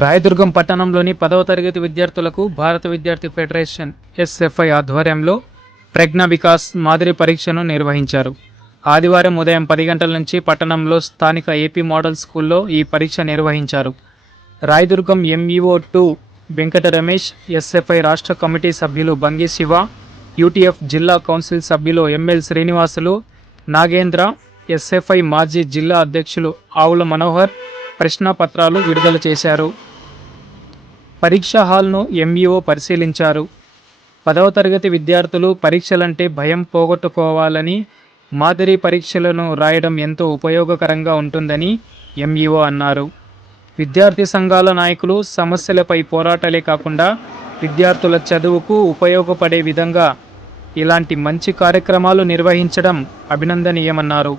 రాయదుర్గం పట్టణంలోని పదవ తరగతి విద్యార్థులకు భారత విద్యార్థి ఫెడరేషన్ ఎస్ఎఫ్ఐ ఆధ్వర్యంలో ప్రజ్ఞ వికాస్ మాదిరి పరీక్షను నిర్వహించారు. ఆదివారం ఉదయం పది గంటల నుంచి పట్టణంలో స్థానిక ఏపీ మోడల్ స్కూల్లో ఈ పరీక్ష నిర్వహించారు. రాయదుర్గం ఎంఈఓ టూ వెంకట రమేష్ ఎస్ఎఫ్ఐ రాష్ట్ర కమిటీ సభ్యులు బంగి శివ యూటీఎఫ్ జిల్లా కౌన్సిల్ సభ్యులు ఎంఎల్ శ్రీనివాసులు నాగేంద్ర ఎస్ఎఫ్ఐ మాజీ జిల్లా అధ్యక్షులు ఆవుల మనోహర్ ప్రశ్నపత్రాలు విడుదల చేశారు. పరీక్ష హాల్ను ఎంఈఓ పరిశీలించారు. పదవ తరగతి విద్యార్థులు పరీక్షలంటే భయం పోగొట్టుకోవాలని మాదిరి పరీక్షలను రాయడం ఎంతో ఉపయోగకరంగా ఉంటుందని ఎంఈఓ అన్నారు. విద్యార్థి సంఘాల నాయకులు సమస్యలపై పోరాటాలే కాకుండా విద్యార్థుల చదువుకు ఉపయోగపడే విధంగా ఇలాంటి మంచి కార్యక్రమాలు నిర్వహించడం అభినందనీయమన్నారు.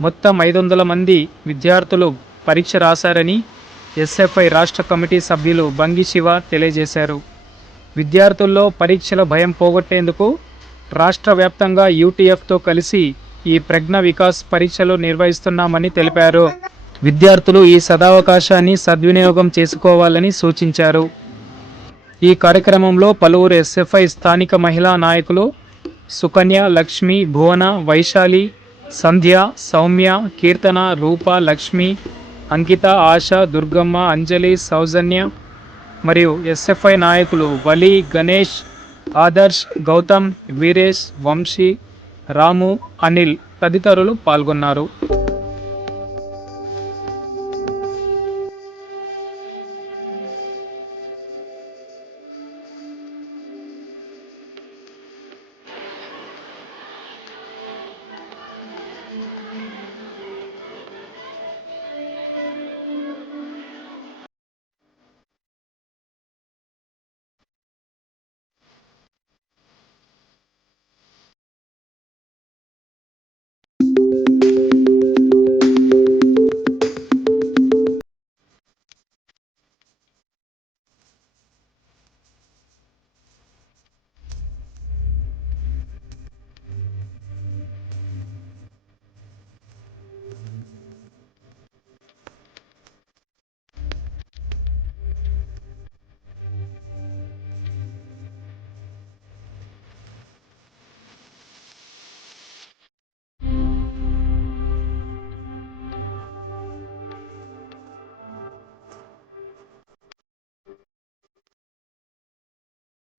మొత్తం ఐదు వందల మంది విద్యార్థులు పరీక్ష రాశారని ఎస్ఎఫ్ఐ రాష్ట్ర కమిటీ సభ్యులు బంగి శివ తెలియజేశారు. విద్యార్థుల్లో పరీక్షల భయం పోగొట్టేందుకు రాష్ట్ర వ్యాప్తంగా యూటీఎఫ్తో కలిసి ఈ ప్రజ్ఞ వికాస్ పరీక్షలు నిర్వహిస్తున్నామని తెలిపారు. విద్యార్థులు ఈ సదావకాశాన్ని సద్వినియోగం చేసుకోవాలని సూచించారు. ఈ కార్యక్రమంలో పలువురు ఎస్ఎఫ్ఐ స్థానిక మహిళా నాయకులు సుకన్య లక్ష్మి భువన వైశాలి సంధ్య సౌమ్య కీర్తన రూప లక్ష్మి అంకిత ఆశ దుర్గమ్మ అంజలి సౌజన్య మరియు ఎస్ఎఫ్ఐ నాయకులు వలి గణేష్ ఆదర్శ్ గౌతమ్ వీరేష్ వంశీ రాము అనిల్ తదితరులు పాల్గొన్నారు.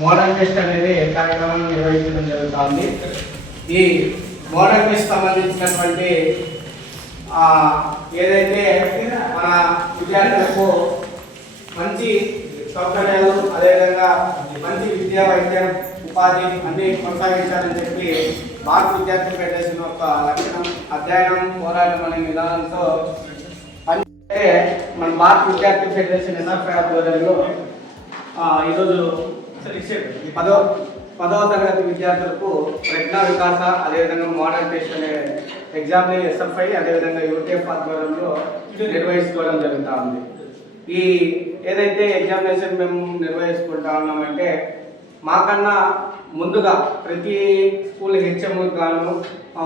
మోడర్న్ ఫెస్ట్ అనేది కార్యక్రమం నిర్వహించడం జరుగుతుంది? ఈ మోడర్న్ ఫెస్ట్ సంబంధించినటువంటి ఏదైతే మన విద్యార్థులకు మంచి సౌకర్యాలు అదేవిధంగా మంచి విద్యా వైద్యం ఉపాధి అన్ని కొనసాగించాలని చెప్పి భారత విద్యార్థి ఫెడరేషన్ యొక్క లక్షణం అధ్యయనం పోరాటం అనే విధానంతో అంటే మన భారత విద్యార్థి ఫెడరేషన్ ఎన్ఆర్ఫై ఆధ్వర్యంలో ఈరోజు పదో పదవ తరగతి విద్యార్థులకు ప్రజ్ఞా వికాస అదేవిధంగా మోడర్న్ టెస్ట్ అనే ఎగ్జామ్ని ఎస్ఎఫ్ఐ అదేవిధంగా యూటీఎఫ్ ఆధ్వర్యంలో నిర్వహించుకోవడం జరుగుతూ ఉంది. ఈ ఏదైతే ఎగ్జామినేషన్ మేము నిర్వహించుకుంటా ఉన్నామంటే మాకన్నా ముందుగా ప్రతి స్కూల్ హెచ్ఎంలకు గాను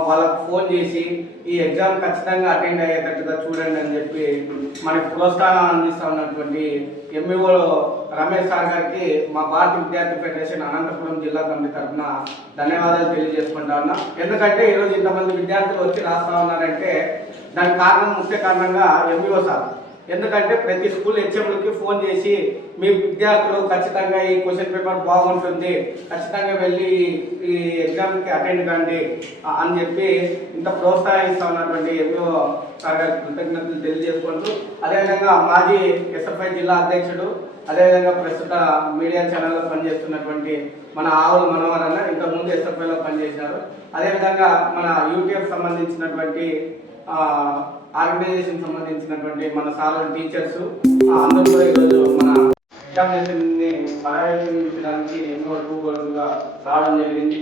వాళ్ళకు ఫోన్ చేసి ఈ ఎగ్జామ్ ఖచ్చితంగా అటెండ్ అయ్యేటట్టుగా చూడండి అని చెప్పి మనకి ప్రోత్సాహం అందిస్తూ ఉన్నటువంటి ఎంఈఓ రమేష్ సార్ గారికి మా భారత విద్యార్థి ఫెడరేషన్ అనంతపురం జిల్లా కమిటీ తరఫున ధన్యవాదాలు తెలియజేసుకుంటా ఉన్నా. ఎందుకంటే ఈరోజు ఇంతమంది విద్యార్థులు వచ్చి రాస్తా ఉన్నారంటే దానికి కారణం ముఖ్య కారణంగా ఎంబీఓ సార్. ఎందుకంటే ప్రతి స్కూల్ హెచ్ఎంలకి ఫోన్ చేసి మీ విద్యార్థులు ఖచ్చితంగా ఈ క్వశ్చన్ పేపర్ బాగుంటుంది ఖచ్చితంగా వెళ్ళి ఈ- ఎగ్జామ్కి అటెండ్ కండి అని చెప్పి ఇంత ప్రోత్సహిస్తా ఉన్నటువంటి ఎంతో గారికి కృతజ్ఞతలు తెలియజేసుకుంటూ అదేవిధంగా మాజీ ఎస్ఎఫ్ఐ జిల్లా అధ్యక్షుడు అదేవిధంగా ప్రస్తుత మీడియా ఛానల్లో పనిచేస్తున్నటువంటి మన ఆవుల మనోహరన్న ఇంతకుముందు ఎస్ఎఫ్ఐలో పనిచేశారు. అదేవిధంగా మన యూటీఎఫ్ సంబంధించినటువంటి ఆర్గనైజేషన్ సంబంధించినటువంటి మన సార్ టీచర్స్ అందరూ కూడా ఈరోజు మన ఎగ్జామినేషన్ని పర్యవేక్షించడానికి ఎన్నో టూగా రావడం జరిగింది.